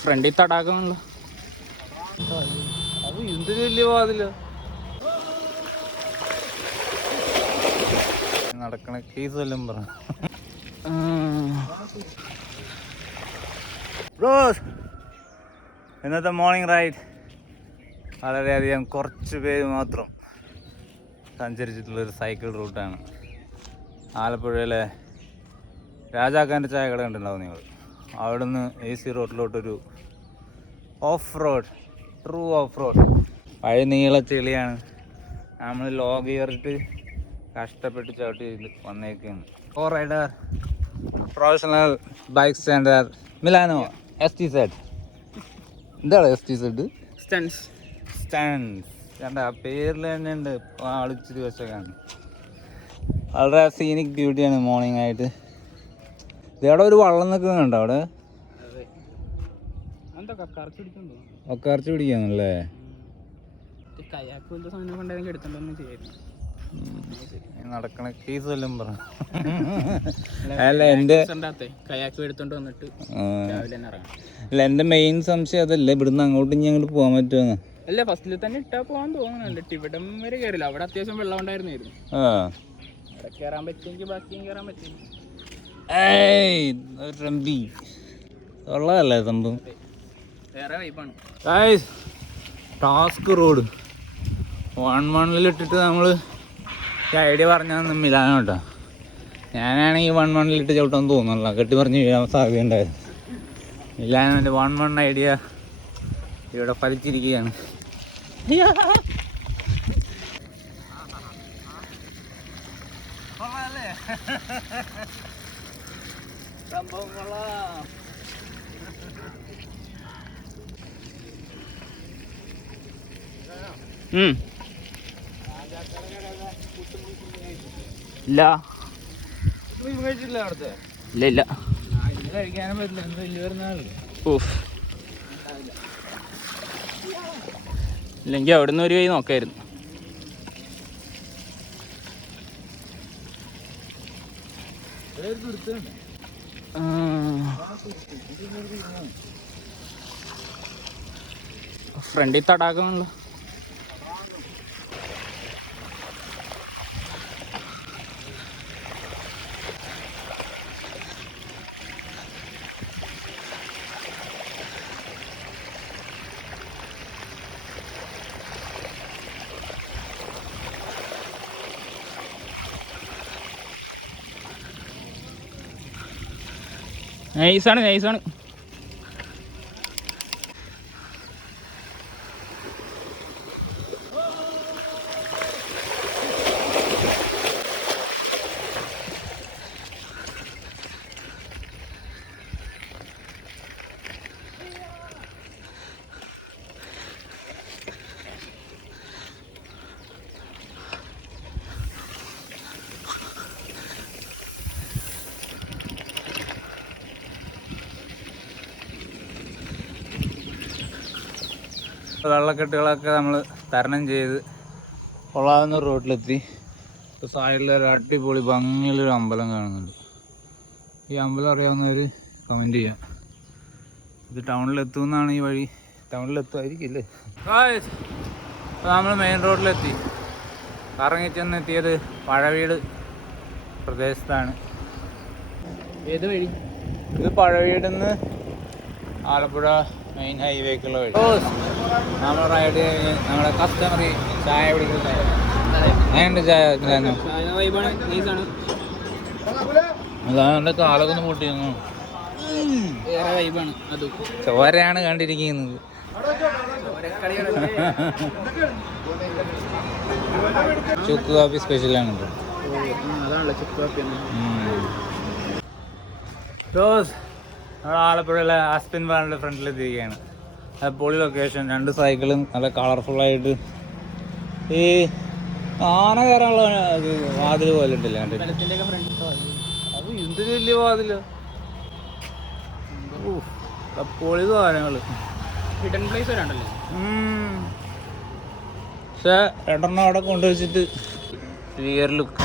ഫ്രണ്ടിൽ തടാകമാണല്ലോ. അത് എന്തൊരു വലിയ വാതില നടക്കണ കേസ് വല്ലതും പറ. ഇന്നത്തെ മോർണിംഗ് റൈഡ് വളരെയധികം കുറച്ച് പേര് മാത്രം സഞ്ചരിച്ചിട്ടുള്ളൊരു സൈക്കിൾ റൂട്ടാണ്. ആലപ്പുഴയിലെ രാജാക്കാൻ്റെ ചായ കട കണ്ടിട്ടുണ്ടാവും നിങ്ങൾ. അവിടുന്ന് AC റോഡിലോട്ടൊരു off road, true off road. വഴി നീള ചെളിയാണ്. നമ്മൾ ലോ ഗിയറിട്ട് കഷ്ടപ്പെട്ട് ചവിട്ടി വന്നേക്കാണ്. ഓ റൈഡർ പ്രൊഫഷണൽ ബൈക്ക് സ്റ്റാൻഡർ മിലാനോ STZ. എന്താണ് STZ? സ്റ്റൺസ്. കണ്ട ആ പേരിൽ തന്നെ ഉണ്ട്. ആളിച്ചിരി വശക്കാണ്. വളരെ സീനിക് ബ്യൂട്ടിയാണ് മോർണിംഗ് ആയിട്ട്. ഇതവിടെ ഒരു വള്ളം നിൽക്കുന്നുണ്ടോ അവിടെ? ഒക്കറച്ച് പിടിക്കാന്നല്ലേ? നടക്കണ കേസ് വല്ലതും പറ. അല്ല എന്റെ മെയിൻ സംശയം അതല്ല, ഇവിടുന്ന് അങ്ങോട്ട് ഇനി അങ്ങോട്ട് പോകാൻ പറ്റുമെന്ന്. അല്ല ഫസ്റ്റിൽ തന്നെ ഇട്ടാ പോകാൻ തോന്നുന്നുണ്ട്. ഇവിടം വരെ കയറില്ല. അവിടെ അത്യാവശ്യം വെള്ളം ഉണ്ടായിരുന്നു. അവിടെ കയറാൻ പറ്റുമെങ്കിൽ ബാക്കിയും കയറാൻ പറ്റും. ഉള്ളതല്ലേ സംഭവം. വേറെ വൈബാണ്. ടാസ്ക് റോഡ് 1-1 ഇട്ടിട്ട് നമ്മൾ ഈ ഐഡിയ പറഞ്ഞാൽ മിലാനോ കേട്ടോ. ഞാനാണെങ്കിൽ 1-1 ഇട്ട് ചവിട്ടാൻ തോന്നുന്നില്ല, കെട്ടി പറഞ്ഞ് വീഴാൻ സാധ്യത ഉണ്ടായിരുന്നു. മിലാനോൻ്റെ 1-1 ഐഡിയ ഇവിടെ ഫലിച്ചിരിക്കുകയാണ്. സംഭവം കൊള്ളാം. ഇല്ല അവിടുത്തെ ഇല്ല കഴിക്കാനും പറ്റില്ല. എന്ത് വലിയ വരുന്നാളല്ലേ. ഇല്ലെങ്കിൽ അവിടുന്ന് ഒരു കൈ നോക്കായിരുന്നു. ഫ്രണ്ടിൽ തടാകമാണല്ലോ. നൈസാണ്. വെള്ളക്കെട്ടുകളൊക്കെ നമ്മൾ തരണം ചെയ്ത് കൊള്ളാവുന്ന റോഡിലെത്തി. ഇപ്പോൾ സൈഡിലൊരു അടിപൊളി ഭംഗിയുള്ളൊരു അമ്പലം കാണുന്നുണ്ട്. ഈ അമ്പലം അറിയാവുന്നവർ കമൻറ്റ് ചെയ്യാം. ഇത് ടൗണിലെത്തുമെന്നാണ് ഈ വഴി. ടൗണിലെത്തുമായിരിക്കില്ലേ? ഇപ്പോൾ നമ്മൾ മെയിൻ റോഡിലെത്തി. കറങ്ങിച്ചെന്നെത്തിയത് പഴവീട് പ്രദേശത്താണ്. ഏത് വഴി? ഇത് പഴവീടിൽ നിന്ന് ആലപ്പുഴ മെയിൻ ഹൈവേക്കുള്ള വഴി. നമ്മൾ റൈഡ് കഴിഞ്ഞ് നമ്മുടെ കസ്റ്റമർ ചായ പിടിക്കുന്നത്. അങ്ങനെയുണ്ട് ചായ. അതാണ് കാലൊക്കെ ഒന്ന് പൊട്ടിയിരുന്നു. ചോരയാണ് കണ്ടിരിക്കുന്നത്. ചുക്ക് കാപ്പി സ്പെഷ്യലാണ്. ആലപ്പുഴയിലെ ആസ്പിൻ ബാറിൻ്റെ ഫ്രണ്ടിലെത്തിയിരിക്കുകയാണ്. പൊളി ലൊക്കേഷൻ. 2 സൈക്കിളും നല്ല കളർഫുള്ളായിട്ട്. ഈ ആന കയറാനുള്ള വാതിൽ പോലെ ഉണ്ടല്ലേ? അത് എന്തൊരു വലിയ വാതില. പൊളി സാധനങ്ങള്. ഹിഡൻ പ്ലേസ് വരാണ്ടല്ലോ. പക്ഷെ 2 അവിടെ കൊണ്ടുവച്ചിട്ട് ക്ലിയർ ലുക്ക്.